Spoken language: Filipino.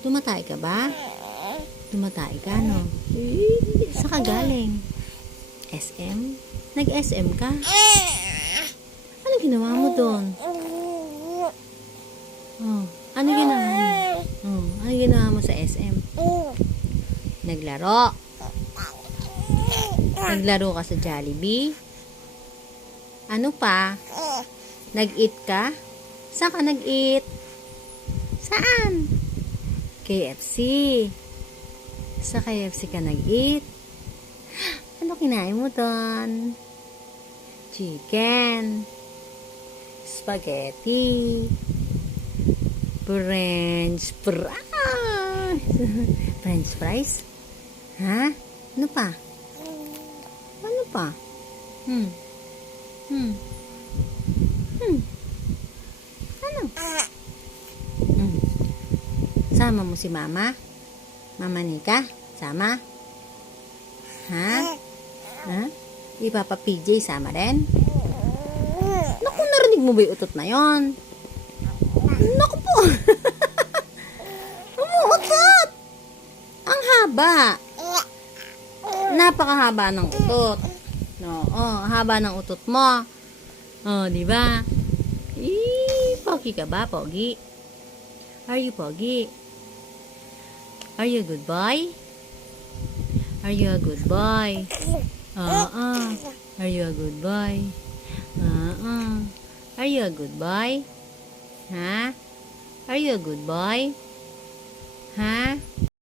Tumatay ka ba? Tumatay ka, no? Saan ka galing? SM? Nag-SM ka? Ano ginawa mo doon? Oh, ano ginawa mo? Oh, ano ginawa mo sa SM? Naglaro? Naglaro ka sa Jollibee? Ano pa? Nag-eat ka? Saan ka nag-eat? Saan? KFC. Sa KFC ka nag-eat? Ano kinain mo doon? Chicken. Spaghetti. French fries. French fries? Ha? Ano pa? Ano pa? Ano? Sama mo si Mama? Mama Nika? Sama? Ha? Ha? Ipapa PJ sama rin? Naku, narinig mo ba yung utot na yon? Naku po! Umuutot! Ang haba! Napakahaba ng utot. No, haba ng utot mo. Oh, di ba? Pogi ka ba, Pogi? Are you Pogi? Are you a good boy? Are you a good boy? Are you a good boy? Are you a good boy? Ha? Are you a good boy? Ha?